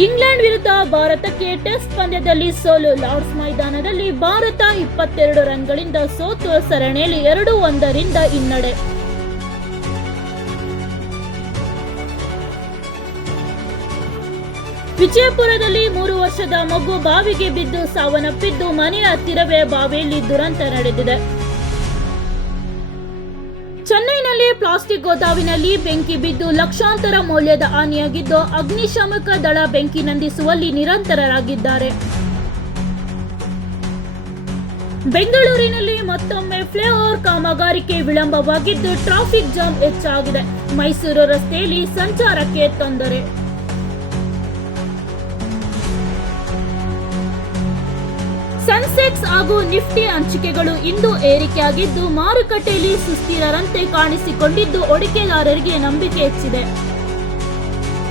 England ವಿರುದ್ಧ ಭಾರತಕ್ಕೆ test ಪಂದ್ಯದಲ್ಲಿ ಸೋಲು. ಲಾರ್ಡ್ಸ್ ಮೈದಾನದಲ್ಲಿ ಭಾರತ ಇಪ್ಪತ್ತೆರಡು ರನ್ಗಳಿಂದ ಸೋತು. ಸರಣಿಯಲ್ಲಿ ಎರಡು ಒಂದರಿಂದ ಹಿನ್ನಡೆ. ವಿಜಯಪುರದಲ್ಲಿ ಮೂರು ವರ್ಷದ ಮಗು ಬಾವಿಗೆ ಬಿದ್ದು ಸಾವನ್ನಪ್ಪಿದ್ದು ಮನೆಯ ಹತ್ತಿರವೇ ಬಾವಿಯಲ್ಲಿ ದುರಂತ ನಡೆದಿದೆ. ಚೆನ್ನೈನಲ್ಲಿ ಪ್ಲಾಸ್ಟಿಕ್ ಗೋದಾವಿನಲ್ಲಿ ಬೆಂಕಿ ಬಿದ್ದು ಲಕ್ಷಾಂತರ ಮೌಲ್ಯದ ಹಾನಿಯಾಗಿದ್ದು ಅಗ್ನಿಶಾಮಕ ದಳ ಬೆಂಕಿ ನಂದಿಸುವಲ್ಲಿ ನಿರಂತರರಾಗಿದ್ದಾರೆ. ಬೆಂಗಳೂರಿನಲ್ಲಿ ಮತ್ತೊಮ್ಮೆ ಫ್ಲೈಓವರ್ ಕಾಮಗಾರಿಕೆ ವಿಳಂಬವಾಗಿದ್ದು ಟ್ರಾಫಿಕ್ ಜಾಮ್ ಹೆಚ್ಚಾಗಿದೆ. ಮೈಸೂರು ರಸ್ತೆಯಲ್ಲಿ ಸಂಚಾರಕ್ಕೆ ತೊಂದರೆ. ಸೆನ್ಸೆಕ್ಸ್ ಹಾಗೂ ನಿಫ್ಟಿ ಹಂಚಿಕೆಗಳು ಇಂದು ಏರಿಕೆಯಾಗಿದ್ದು ಮಾರುಕಟ್ಟೆಯಲ್ಲಿ ಸುಸ್ಥಿರರಂತೆ ಕಾಣಿಸಿಕೊಂಡಿದ್ದು ಹೂಡಿಕೆದಾರರಿಗೆ ನಂಬಿಕೆ ಹೆಚ್ಚಿದೆ.